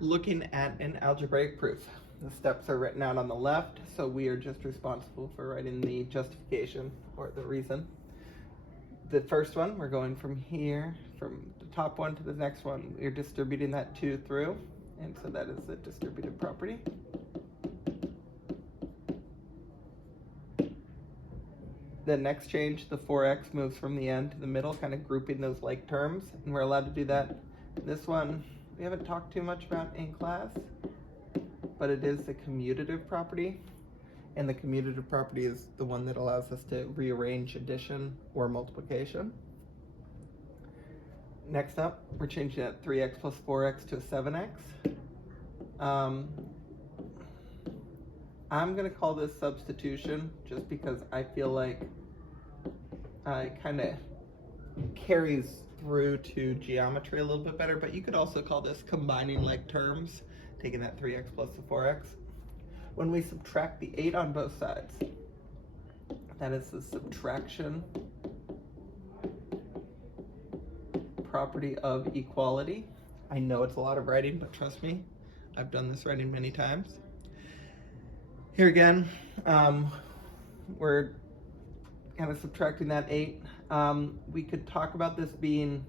looking at an algebraic proof. The steps are written out on the left, so we are just responsible for writing the justification or the reason. The first one, we're going from here, from the top one to the next one. We're distributing that 2 through, and so that is the distributive property. The next change, the 4x moves from the end to the middle, kind of grouping those like terms, and we're allowed to do that. This one, we haven't talked too much about in class, but it is the commutative property, and the commutative property is the one that allows us to rearrange addition or multiplication. Next up, we're changing that 3x plus 4x to a 7x. I'm gonna call this substitution just because I feel like it kind of carries through to geometry a little bit better, but you could also call this combining like terms, taking that 3x plus the 4x. When we subtract the 8 on both sides, that is the subtraction property of equality. I know it's a lot of writing, but trust me, I've done this writing many times. Here again, we're kind of subtracting that 8. We could talk about this being,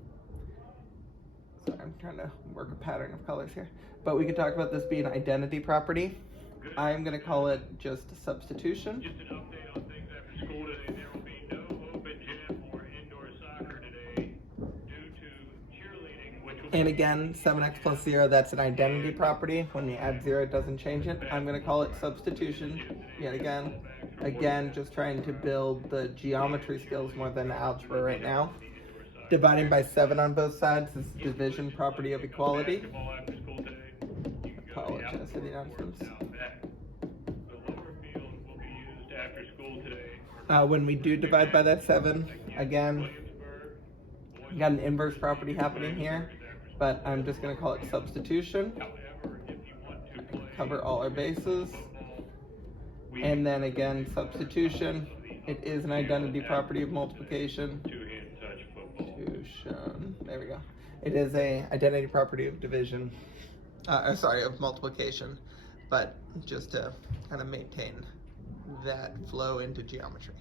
sorry, I'm trying to work a pattern of colors here, but we could talk about this being identity property. I'm going to call it just a substitution. Just an update on things after school today. There will be no open gym or indoor soccer today due to cheerleading, which will And again, 7x plus 0, that's an identity property. When we add 0, it doesn't change it. I'm going to call it substitution yet again. Again, just trying to build the geometry skills more than algebra right now. Dividing by 7 on both sides is the division property of equality. Apologize for the announcements. When we do divide by that 7, again, we got an inverse property happening here, but I'm just going to call it substitution. Cover all our bases. And then again, substitution. It is an identity property of multiplication. There we go. It is a identity property of division. Of multiplication, but just to kind of maintain that flow into geometry.